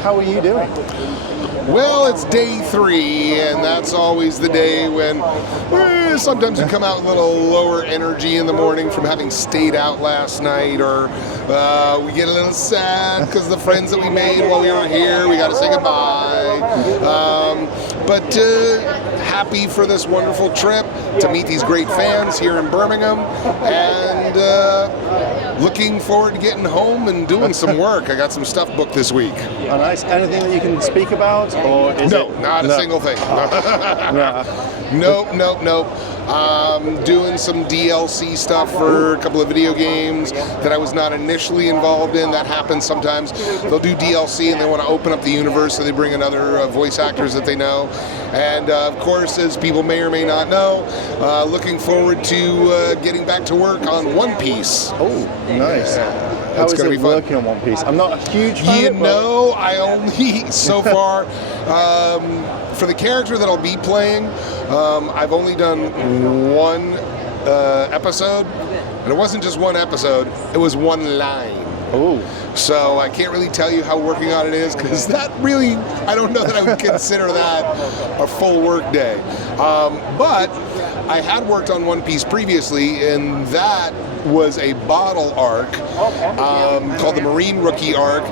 How are you doing? Well, it's day 3, and that's always the day when sometimes you come out a little lower energy in the morning from having stayed out last night, or we get a little sad because the friends that we made while we were here, we got to say goodbye. But happy for this wonderful trip to meet these great fans here in Birmingham, and looking forward to getting home and doing some work. I got some stuff booked this week. Oh, nice. Anything that you can speak about, or is no, not a single thing. Nope. Doing some DLC stuff for a couple of video games that I was not initially involved in. That happens sometimes. They'll do DLC and they want to open up the universe, so they bring in other voice actors that they know. And of course, as people may or may not know, looking forward to getting back to work on One Piece. Oh, nice. How is it working on One Piece? I'm not a huge fan. I only, so far, for the character that I'll be playing, I've only done one episode, and it wasn't just one episode, it was one line. Oh. So I can't really tell you how working on it is, because that really, I don't know that I would consider that a full work day. But I had worked on One Piece previously, and that was a bottle arc called the Marine Rookie arc,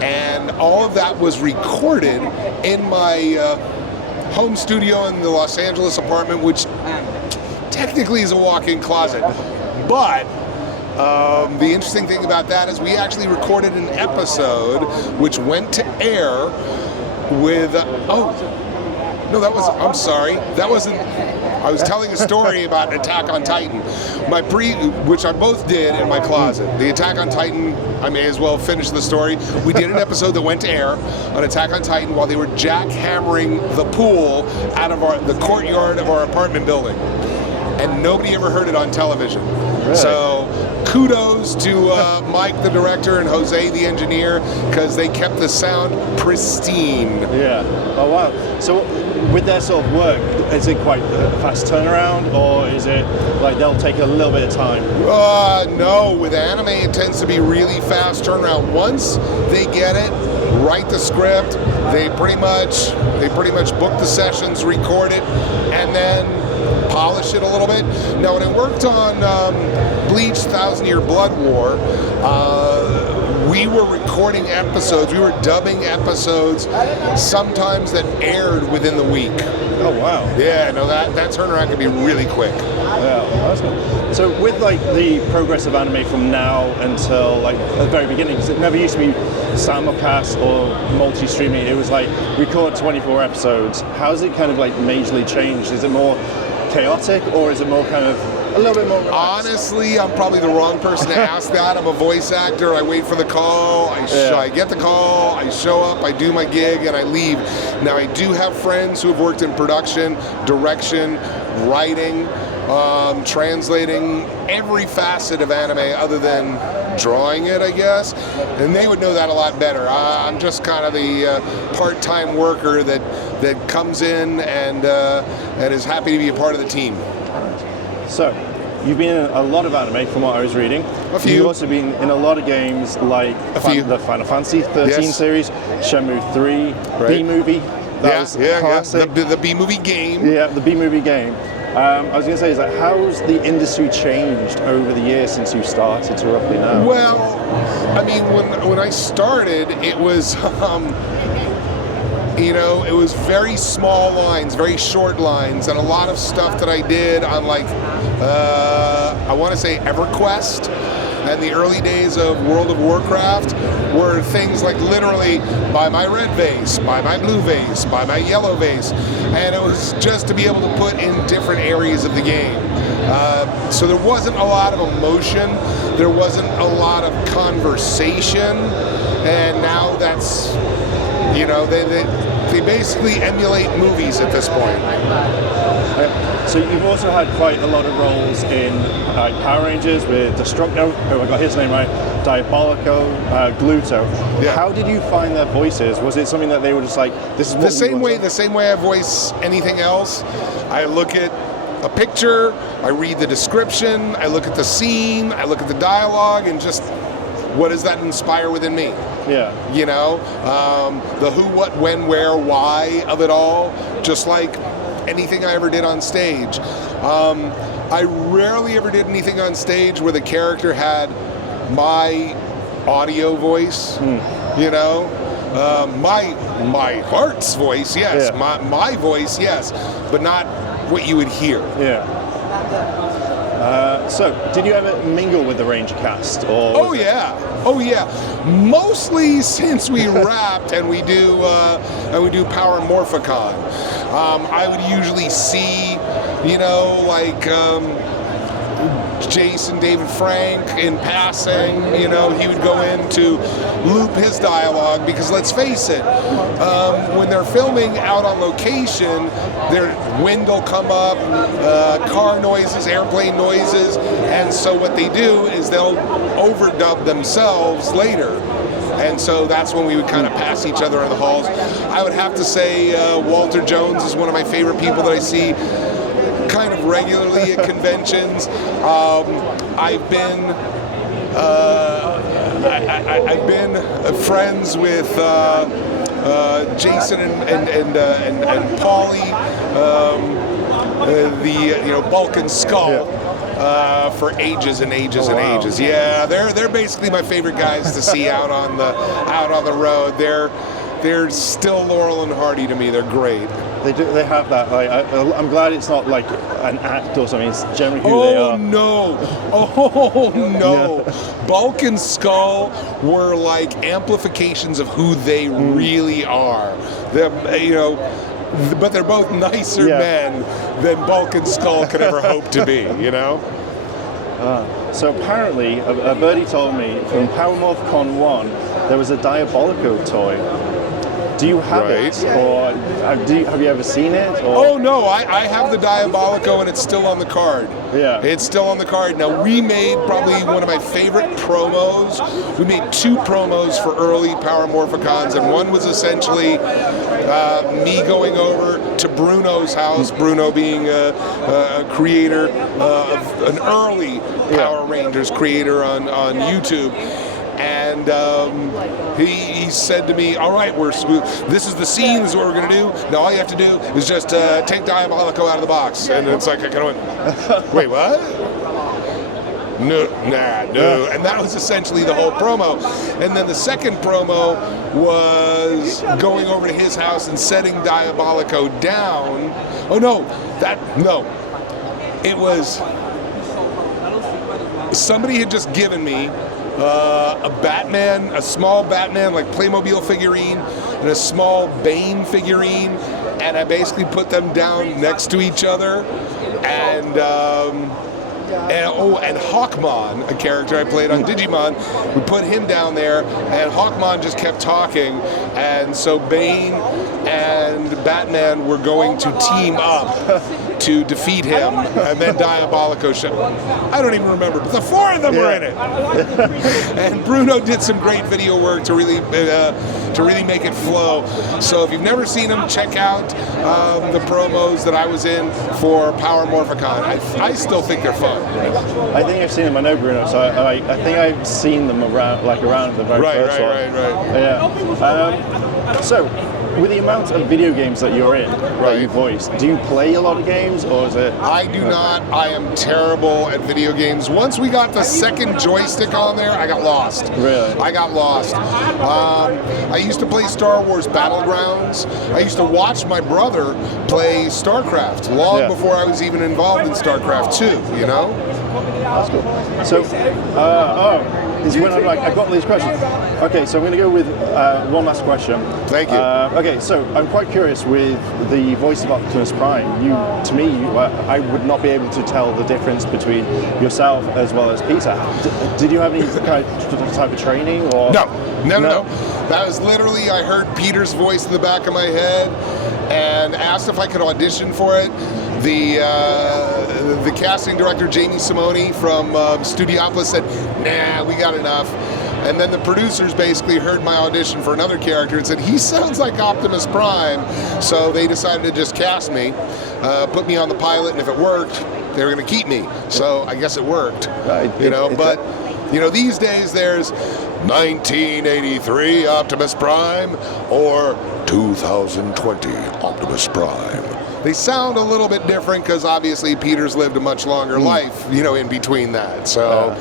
and all of that was recorded in my home studio in the Los Angeles apartment, which technically is a walk-in closet. But the interesting thing about that is we actually recorded an episode which went to air with, I'm sorry, that wasn't, I was telling a story about Attack on Titan, which I both did in my closet. The Attack on Titan, I may as well finish the story. We did an episode that went to air on Attack on Titan while they were jackhammering the pool out of the courtyard of our apartment building. And nobody ever heard it on television. Really? So kudos to Mike, the director, and Jose, the engineer, because they kept the sound pristine. Yeah. Oh, wow. So with their sort of work, is it quite a fast turnaround, or is it like they'll take a little bit of time? No, with anime it tends to be really fast turnaround. Once they get it, write the script, they pretty much book the sessions, record it, and then polish it a little bit. Now, when I worked on Bleach: 1,000-Year Blood War, we were recording episodes, we were dubbing episodes sometimes that aired within the week. Oh, wow. Yeah, no, that turnaround can be really quick. Yeah, that's cool. So with like the progress of anime from now until like the very beginning, because it never used to be simulcast or multi-streaming, it was like record 24 episodes. How's it kind of like majorly changed? Is it more chaotic, or is it more kind of a little bit more relaxed? Honestly, I'm probably the wrong person to ask that. I'm a voice actor. I wait for the call. I get the call. I show up. I do my gig, and I leave. Now, I do have friends who have worked in production, direction, writing, translating every facet of anime other than drawing it, I guess, and they would know that a lot better. I'm just kind of the part-time worker that comes in and is happy to be a part of the team. So, you've been in a lot of anime from what I was reading. A few. You've also been in a lot of games like the Final Fantasy 13 series, Shenmue 3, right. B-Movie. That was classic. The B-Movie game. Yeah, the B-Movie game. I was going to say, how's the industry changed over the years since you started to roughly now? Well, I mean, when I started, it was, it was very small lines, very short lines, and a lot of stuff that I did on I want to say EverQuest, and the early days of World of Warcraft were things like literally buy my red vase, buy my blue vase, buy my yellow vase, and it was just to be able to put in different areas of the game. So there wasn't a lot of emotion, there wasn't a lot of conversation, and now that's, they basically emulate movies at this point. So you've also had quite a lot of roles in Power Rangers with Destructo, I got his name right, Diabolico, Gluto. Yeah. How did you find their voices? Was it something that they were just like, this is what the same way I voice anything else? I look at a picture, I read the description, I look at the scene, I look at the dialogue, and just what does that inspire within me? Yeah. You know, the who, what, when, where, why of it all, just like anything I ever did on stage. I rarely ever did anything on stage where the character had my audio voice, you know, my heart's voice, yes, my voice, yes, but not what you would hear. Yeah. So, did you ever mingle with the Ranger cast? Or Oh yeah. Mostly since we wrapped and we do Power Morphicon. I would usually see, you know, like Jason David Frank in passing. You know, he would go in to loop his dialogue because let's face it, when they're filming out on location, their wind will come up, car noises, airplane noises, and so what they do is they'll overdub themselves later. And so that's when we would kind of pass each other in the halls. I would have to say Walter Jones is one of my favorite people that I see kind of regularly at conventions. I've been friends with Jason and Paulie, the Bulk and Skull. For ages and ages and ages. Yeah, they're basically my favorite guys to see out on the road. They're still Laurel and Hardy to me. They're great. They do. They have that. Like, I'm glad it's not like an act or something. It's generally who they are. Oh no! Bulk and Skull were like amplifications of who they really are. But they're both nicer men than Bulk and Skull could ever hope to be, you know? So apparently, a birdie told me from Power MorphCon 1, there was a Diabolico toy. Do you have it? Or have you ever seen it? Or? Oh no, I have the Diabolico and it's still on the card. Yeah. It's still on the card. Now we made probably one of my favorite promos. We made 2 promos for early Power Morphicons, and one was essentially me going over to Bruno's house, Bruno being a creator, an early Power Rangers creator on YouTube. And he said to me, all right, this is the scene, this is what we're going to do. Now all you have to do is just take Diabolico out of the box. And it's like, I kind of went, wait, what? No. And that was essentially the whole promo. And then the second promo was going over to his house and setting Diabolico down. Oh, no. It was, somebody had just given me a small Batman, like Playmobil figurine, and a small Bane figurine, and I basically put them down next to each other, and Hawkmon, a character I played on Digimon, we put him down there, and Hawkmon just kept talking, and so Bane and Batman were going to team up to defeat him, and then Diabolico showed. I don't even remember, but the 4 of them were in it. And Bruno did some great video work to really make it flow. So if you've never seen them, check out the promos that I was in for Power Morphicon. I still think they're fun. I think I've seen them. I know Bruno, so I think I've seen them around the very first one. Right. Yeah. So, with the amount of video games that you're in, that you voice, do you play a lot of games, or is it? I do not. I am terrible at video games. Once we got the second joystick on there, I got lost. Really? I got lost. I used to play Star Wars Battlegrounds. I used to watch my brother play StarCraft long before I was even involved in StarCraft 2, you know? That's cool. So, is when I've got all these questions. Okay, so I'm going to go with one last question. Thank you. Okay, so I'm quite curious with the voice of Optimus Prime. I would not be able to tell the difference between yourself as well as Peter. Did you have any kind of type of training? Or No. That was literally, I heard Peter's voice in the back of my head and asked if I could audition for it. The casting director, Jamie Simone from Studiopolis, said, nah, we got enough. And then the producers basically heard my audition for another character and said, he sounds like Optimus Prime. So they decided to just cast me, put me on the pilot, and if it worked, they were going to keep me. So I guess it worked. But You know, these days there's 1983 Optimus Prime or 2020 Optimus Prime. They sound a little bit different because obviously Peter's lived a much longer life, you know, in between that. So,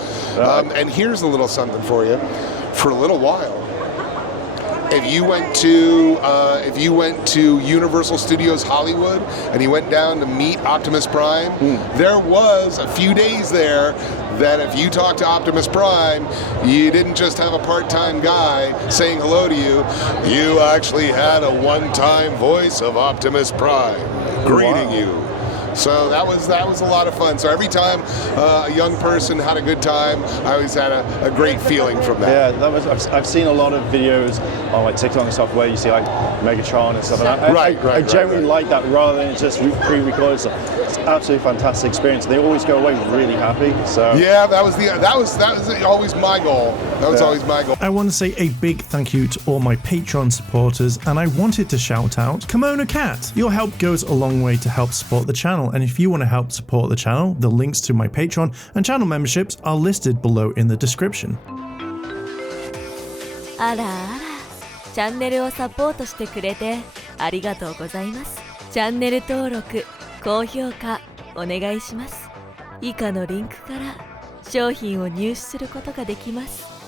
and here's a little something for you. For a little while, if you went to Universal Studios Hollywood and you went down to meet Optimus Prime, there was a few days there that if you talked to Optimus Prime, you didn't just have a part-time guy saying hello to you, you actually had a one-time voice of Optimus Prime greeting you. So that was a lot of fun. So every time a young person had a good time, I always had a great feeling from that. Yeah, I've seen a lot of videos on like TikTok and stuff where you see like Megatron and stuff. And I generally like that rather than just pre-recorded stuff. It's an absolutely fantastic experience. They always go away really happy. So yeah, that was always my goal. That was always my goal. I want to say a big thank you to all my Patreon supporters, and I wanted to shout out Kimono Cat. Your help goes a long way to help support the channel. And if you want to help support the channel, the links to my Patreon and channel memberships are listed below in the description. あらあら、チャンネルをサポートしてくれてありがとうございます。チャンネル登録、高評価お願いします。以下のリンクから商品を入手することができます。